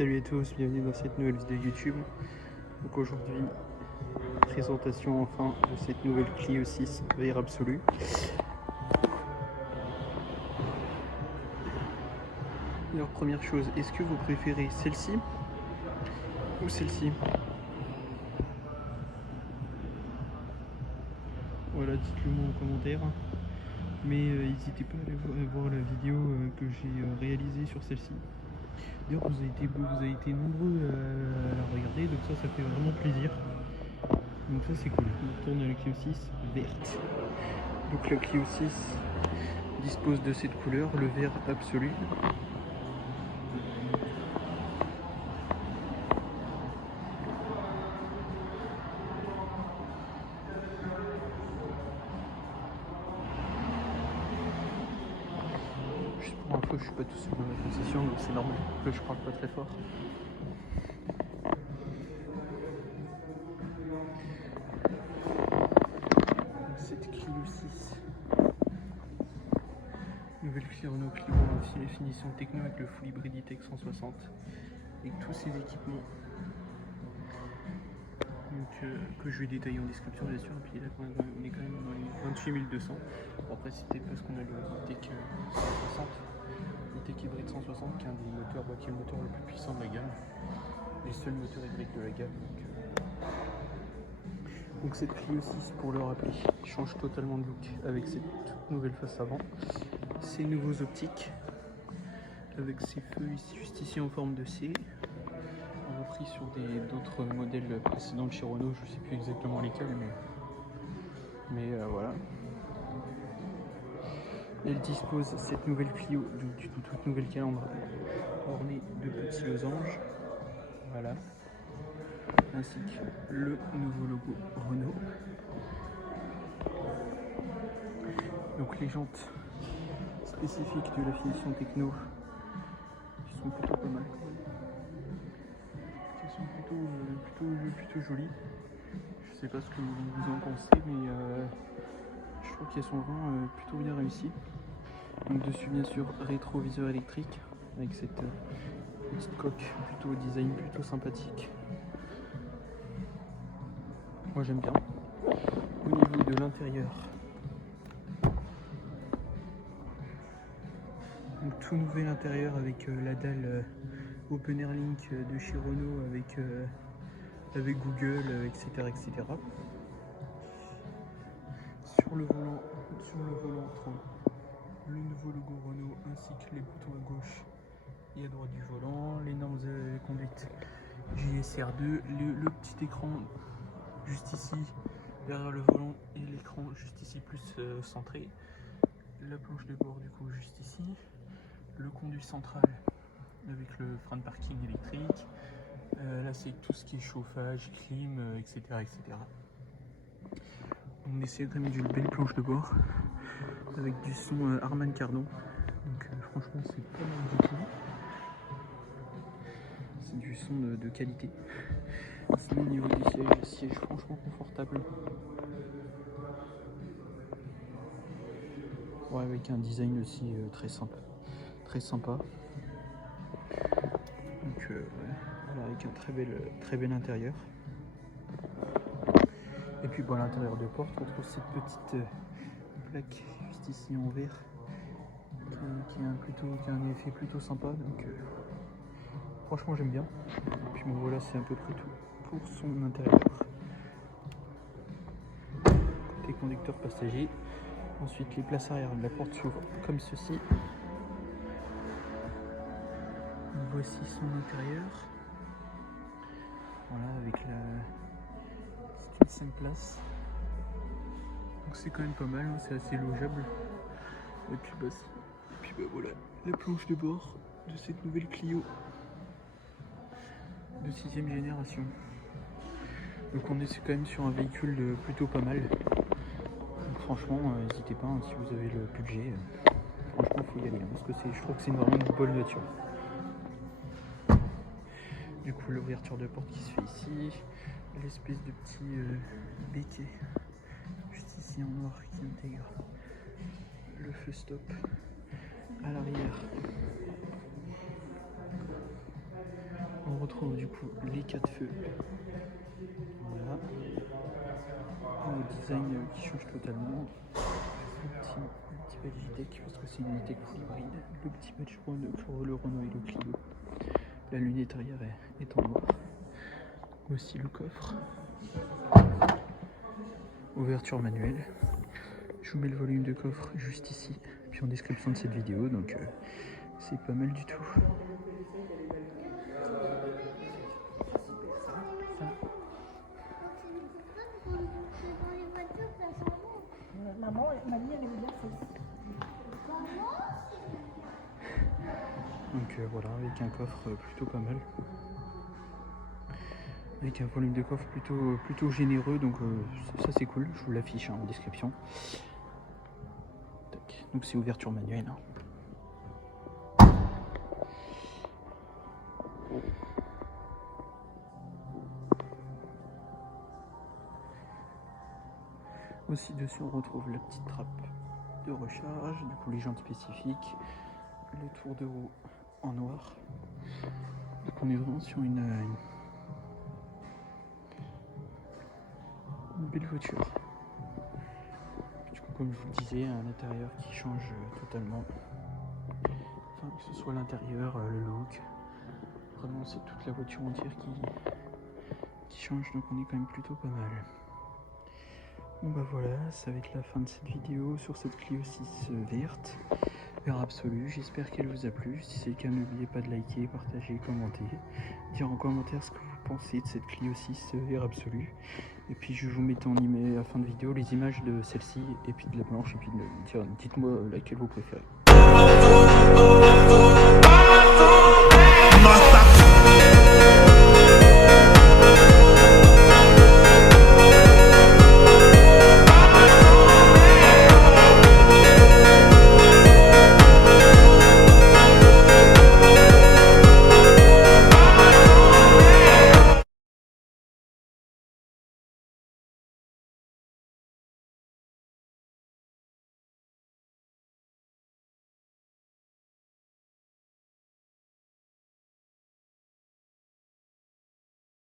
Salut à tous, bienvenue dans cette nouvelle vidéo YouTube. Donc aujourd'hui, présentation enfin de cette nouvelle Clio 6 vert absolu. Alors première chose, est-ce que vous préférez celle-ci ou celle-ci? Voilà, dites-le moi en commentaire. Mais n'hésitez pas à aller voir la vidéo que j'ai réalisée sur celle-ci. D'ailleurs vous avez été nombreux à la regarder, donc ça fait vraiment plaisir. Donc ça c'est cool. On tourne la Clio 6 verte. Donc la Clio 6 dispose de cette couleur, le vert absolu. Juste pour info, je suis pas tout seul dans la concession, donc c'est normal que je parle pas très fort. Cette Clio 6, nouvelle Renault Clio, aussi les finitions techno avec le full hybrid E-Tech 160 et tous ces équipements. Donc, que je vais détailler en description bien sûr, et puis là on est quand même dans les 28 200. Bon, après c'est peut-être parce qu'on a le E-Tech 160, E-Tech hybride 160 qui est un des moteurs, qui est le moteur le plus puissant de la gamme, les seuls moteurs hybrides de la gamme. Donc cette Clio 6, pour le rappeler, change totalement de look avec cette toute nouvelle face avant, ces nouveaux optiques avec ces feux juste ici en forme de C, repris sur d'autres modèles précédents de chez Renault, je ne sais plus exactement lesquels, mais voilà. Elle dispose, cette nouvelle Clio, d'une toute nouvelle calandre ornée de petits losanges, voilà, ainsi que le nouveau logo Renault. Donc les jantes spécifiques de la finition techno qui sont plutôt pas mal, qui sont plutôt jolies. Je sais pas ce que vous en pensez, mais je trouve qu'elles sont vraiment plutôt bien réussies. Donc dessus bien sûr rétroviseur électrique avec cette petite coque plutôt design plutôt sympathique. Moi j'aime bien. Au niveau de l'intérieur, donc tout nouvel intérieur avec la dalle Open Air Link de chez Renault avec Google, etc., etc. Sur le volant le nouveau logo Renault ainsi que les boutons à gauche et à droite du volant, les normes de conduite JSR2, le petit écran juste ici derrière le volant et l'écran juste ici plus centré, la planche de bord du coup juste ici, le conduit central avec le frein de parking électrique, là c'est tout ce qui est chauffage, clim, etc., etc. On essaie de mettre une belle planche de bord avec du son Harman Kardon, donc franchement c'est pas mal du tout, c'est du son de qualité. Sinon au niveau des sièges franchement confortables, ouais, avec un design aussi très sympa. Donc voilà, avec un très bel intérieur. Et puis bon, à l'intérieur de porte, on trouve cette petite plaque juste ici en verre qui a un effet plutôt sympa. Donc franchement j'aime bien. Et puis bon voilà, c'est à peu près tout pour son intérieur. Côté conducteur passager. Ensuite les places arrière de la porte s'ouvrent comme ceci. Voici son intérieur. Voilà, avec c'est une 5 places. Donc c'est quand même pas mal, c'est assez logeable. Et puis bah voilà, la planche de bord de cette nouvelle Clio de 6ème génération. Donc on est quand même sur un véhicule plutôt pas mal. Donc franchement, n'hésitez pas, hein, si vous avez le budget, franchement faut y aller, hein, parce que je trouve que c'est vraiment une bonne voiture. Du coup l'ouverture de porte qui se fait ici, l'espèce de petit béquet juste ici en noir qui intègre le feu stop à l'arrière. retrouve du coup les 4 feux. Voilà. Le design qui change totalement. Le petit badge E-Tech parce que c'est une E-Tech full hybride. Le petit badge pour le Renault et le Clio. La lunette arrière est en noir. Aussi le coffre. Ouverture manuelle. Je vous mets le volume de coffre juste ici, puis en description de cette vidéo, donc c'est pas mal du tout. Maman m'a dit elle aimait bien ça. Donc voilà, avec un coffre plutôt pas mal. Avec un volume de coffre plutôt généreux, donc ça c'est cool, je vous l'affiche en description. Tac. Donc c'est ouverture manuelle. Aussi dessus on retrouve la petite trappe de recharge, du coup les jantes spécifiques, le tour de roue en noir. Donc on est vraiment sur une belle voiture. Du coup comme je vous le disais, un intérieur qui change totalement. Enfin que ce soit l'intérieur, le look. Vraiment c'est toute la voiture entière qui change, donc on est quand même plutôt pas mal. Bon bah voilà, ça va être la fin de cette vidéo sur cette Clio 6 verte, vert absolu. J'espère qu'elle vous a plu. Si c'est le cas, n'oubliez pas de liker, partager, commenter, dire en commentaire ce que vous pensez de cette Clio 6 vert absolu. Et puis je vous mettais en à fin de vidéo les images de celle-ci et puis de la blanche, et puis dites-moi laquelle vous préférez.